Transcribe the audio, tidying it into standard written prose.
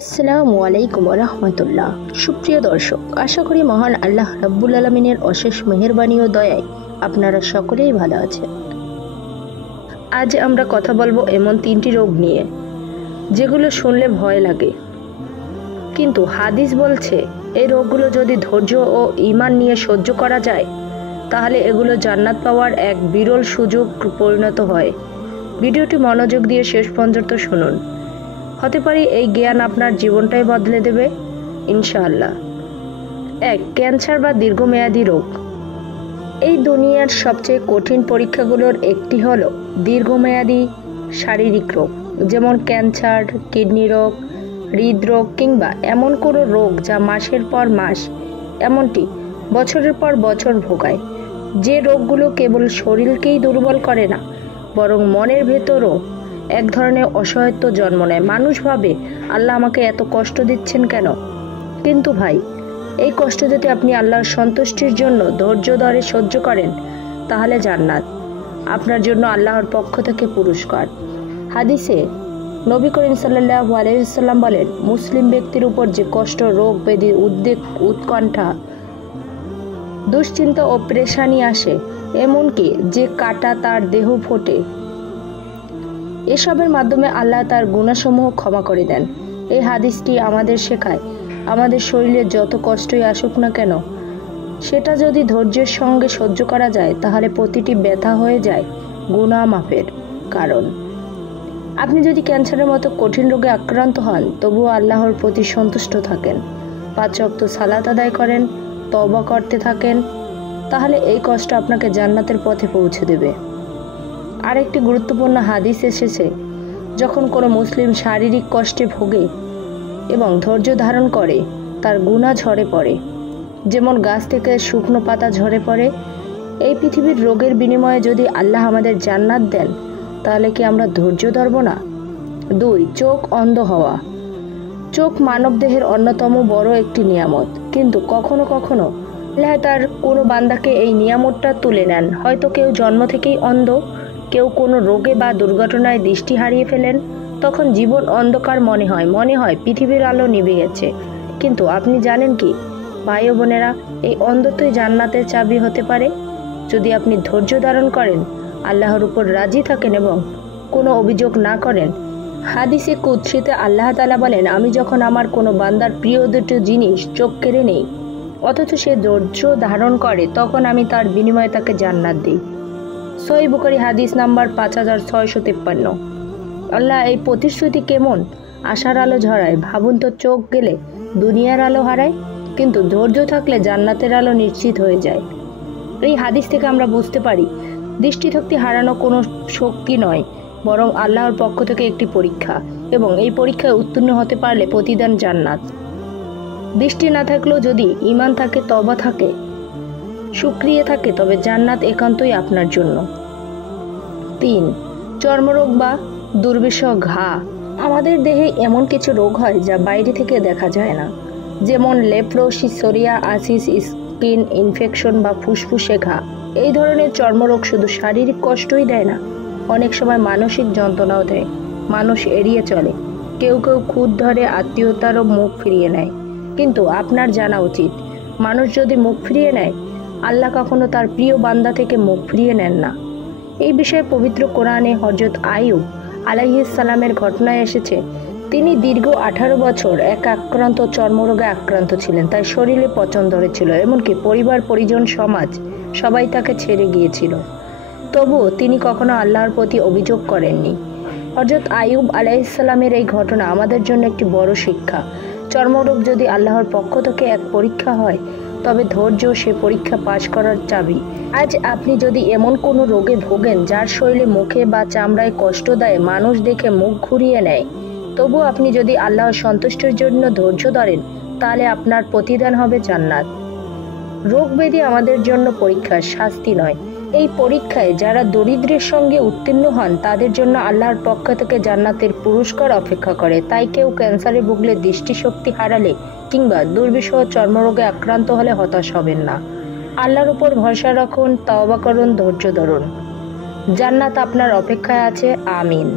আসসালামু আলাইকুম রহমতুল্লাহ। সুপ্রিয় দর্শক, আশা করি মহান আল্লাহ রাব্বুল আলামিনের অশেষ মেহেরবানি ও দয়ায় আপনারা সকলেই ভালো আছেন। আজ আমরা কথা বলবো এমন 3টি রোগ নিয়ে যেগুলো শুনলে ভয় লাগে, কিন্তু হাদিস বলছে এই রোগগুলো যদি ধৈর্য ও ঈমান নিয়ে সহ্য করা যায় তাহলে এগুলো জান্নাত পাওয়ার এক বিরল সুযোগ পরিণত হয়। ভিডিওটি মনোযোগ দিয়ে শেষ পর্যন্ত শুনুন, হতে পারে এই জ্ঞান আপনার জীবনটাই বদলে দেবে ইনশাআল্লাহ। 1. ক্যান্সার বা দীর্ঘমেয়াদী রোগ। এই দুনিয়ার সবচেয়ে কঠিন পরীক্ষাগুলোর একটি হলো দীর্ঘমেয়াদী শারীরিক রোগ, যেমন ক্যান্সার, কিডনি রোগ, হৃদরোগ কিংবা এমন কোনো রোগ যা মাসের পর মাস, এমনটি বছরের পর বছর ভোগায়। যে রোগগুলো কেবল শরীরকেই দুর্বল করে না, বরং মনের ভেতরও এক ধরনের অসহায়ত্ব জন্ম নেয়। মানুষ ভাবে, আল্লাহ আমাকে এত কষ্ট দিচ্ছেন কেন? কিন্তু ভাই, এই কষ্ট যদি আপনি আল্লাহর সন্তুষ্টির জন্য ধৈর্য ধরে সহ্য করেন তাহলে জান্নাত আপনার জন্য আল্লাহর পক্ষ থেকে পুরস্কার। হাদিসে নবী করিম সাল্লাল্লাহু আলাইহি ওয়াসাল্লাম বলেন, মুসলিম ব্যক্তির উপর যে কষ্ট, রোগ ব্যাধি, উদ্বেগ, উৎকণ্ঠা, দুশ্চিন্তা ও পেরেশানি আসে, এমনকি যে কাটা তার দেহ ফোটে, এসবের মাধ্যমে আল্লাহ তার গুনাহসমূহ ক্ষমা করে দেন। এই হাদিসটি আমাদের শেখায়, আমাদের শরীরে যত কষ্টই আসুক না কেন, সেটা যদি ধৈর্যের সঙ্গে সহ্য করা যায় তাহলে প্রতিটি ব্যথা হয়ে যায় গুনাহ মাফের কারণ। আপনি যদি ক্যান্সারের মতো কঠিন রোগে আক্রান্ত হন, তবুও আল্লাহর প্রতি সন্তুষ্ট থাকেন, 5 ওয়াক্ত সালাত আদায় করেন, তওবা করতে থাকেন, তাহলে এই কষ্ট আপনাকে জান্নাতের পথে পৌঁছে দেবে। আরেকটি গুরুত্বপূর্ণ হাদিস এসেছে, যখন কোনো মুসলিম শারীরিক কষ্টে ভোগে এবং ধৈর্য ধারণ করে, তার গুনাহ ঝরে পড়ে, যেমন গাছ থেকে শুকনো পাতা ঝরে পড়ে। এই পৃথিবীর রোগের বিনিময়ে যদি আল্লাহ আমাদের জান্নাত দেন, তাহলে কি আমরা ধৈর্য ধরব না? 2. চোখ অন্ধ হওয়া। চোখ মানবদেহের অন্যতম বড় একটি নিয়ামত, কিন্তু কখনো কখনো আল্লাহ তার কোনো বান্দাকে এই নিয়ামতটা তুলে নেন। হয়তো কেউ জন্ম থেকেই অন্ধ, কেউ কোনো রোগে বা দুর্ঘটনায় দৃষ্টি হারিয়ে ফেলেন, তখন জীবন অন্ধকার মনে হয় পৃথিবীর আলো নিভে গেছে। কিন্তু আপনি জানেন কি ভাই ও বোনেরা, এই অন্ধত্বই জান্নাতের চাবি হতে পারে যদি আপনি ধৈর্য ধারণ করেন, আল্লাহর উপর রাজি থাকেন এবং কোনো অভিযোগ না করেন। হাদিসে কুদসিতে আল্লাহ তাআলা বলেন, আমি যখন আমার কোনো বান্দার প্রিয় দুটো জিনিস চোখ কেড়ে নেই, অথচ সে ধৈর্য ধারণ করে, তখন আমি তার বিনিময়ে তাকে জান্নাত দিই। সহিহ বুখারী হাদিস নাম্বার 5653। আল্লাহ এই প্রতিশ্রুতি কেমন আশার আলো ঝরায়। ভাবুন তো, চোখ গেলে দুনিয়ার আলো হারায়, কিন্তু ধৈর্য থাকলে জান্নাতের আলো নিশ্চিত হয়ে যায়। এই হাদিস থেকে আমরা বুঝতে পারি, দৃষ্টিশক্তি হারানো কোনো শক্তি নয়, বরং আল্লাহর পক্ষ থেকে একটি পরীক্ষা, এবং এই পরীক্ষায় উত্তীর্ণ হতে পারলে প্রতিদান জান্নাত। দৃষ্টি না থাকলেও যদি ঈমান থাকে, তওবা থাকে, শুকরিয়া থাকে, তবে জান্নাত একান্তই আপনার জন্য। 3. চর্মরোগ বা দুর্বিষহ ঘা। আমাদের দেহে এমন কিছু রোগ হয় যা বাইরে থেকে দেখা যায় না, যেমন লেপ্রোসি, সোরিয়াসিস, স্কিন ইনফেকশন বা ফুসফুসে ঘা। এই ধরনের চর্মরোগ শুধু শারীরিক কষ্টই দেয় না, অনেক সময় মানসিক যন্ত্রণাও দেয়। মানুষ এড়িয়ে চলে, কেউ কেউ খুঁত ধরে, আত্মীয়তারও মুখ ফিরিয়ে নেয়। কিন্তু আপনার জানা উচিত, মানুষ যদি মুখ ফিরিয়ে নেয়, আল্লাহ কখনো তার প্রিয় বান্দা থেকে মুখ ফিরিয়ে নেন না। এই বিষয়ে পবিত্র কোরআনে হযরত আইয়ুব আলাইহিস সালামের ঘটনায় এসেছে, তিনি দীর্ঘ 18 বছর এক আক্রান্ত চর্মরোগে আক্রান্ত ছিলেন। তাই শরীরে পচন ধরেছিল, এমনকি পরিবার, পরিজন, সমাজ সবাই তাকে ছেড়ে গিয়েছিল। তবুও তিনি কখনো আল্লাহর প্রতি অভিযোগ করেননি। হযরত আইয়ুব আলাইহিস সালামের এই ঘটনা আমাদের জন্য একটি বড় শিক্ষা। চর্মরোগ যদি আল্লাহর পক্ষ থেকে এক পরীক্ষা হয়, তবে ধৈর্য সে পরীক্ষা পাশ করার চাবি। আজ আপনি যদি এমন কোনো রোগে ভোগেন যার শরীরে, মুখে বা চামড়ায় কষ্ট দেয়, মানুষ দেখে মুখ ঘুরিয়ে নেয়, তবু আপনি যদি আল্লাহর সন্তুষ্টির জন্য ধৈর্য ধরেন, তাহলে আপনার প্রতিদান হবে জান্নাত। রোগ ব্যাধি আমাদের জন্য পরীক্ষা, শাস্তি নয়। এই পরীক্ষায় যারা দরিদ্রের সঙ্গে উত্তীর্ণ হন, তাদের জন্য আল্লাহর পক্ষ থেকে জান্নাতের পুরস্কার অপেক্ষা করে। তাই কেউ ক্যান্সারে ভুগলে, দৃষ্টিশক্তি হারালে কিংবা দুর্বিষহ চর্মরোগে আক্রান্ত হলে হতাশ হবেন না। আল্লাহর উপর ভরসা রাখুন, তওবা করুন, ধৈর্য ধরুন। জান্নাত আপনার অপেক্ষায় আছে। আমিন।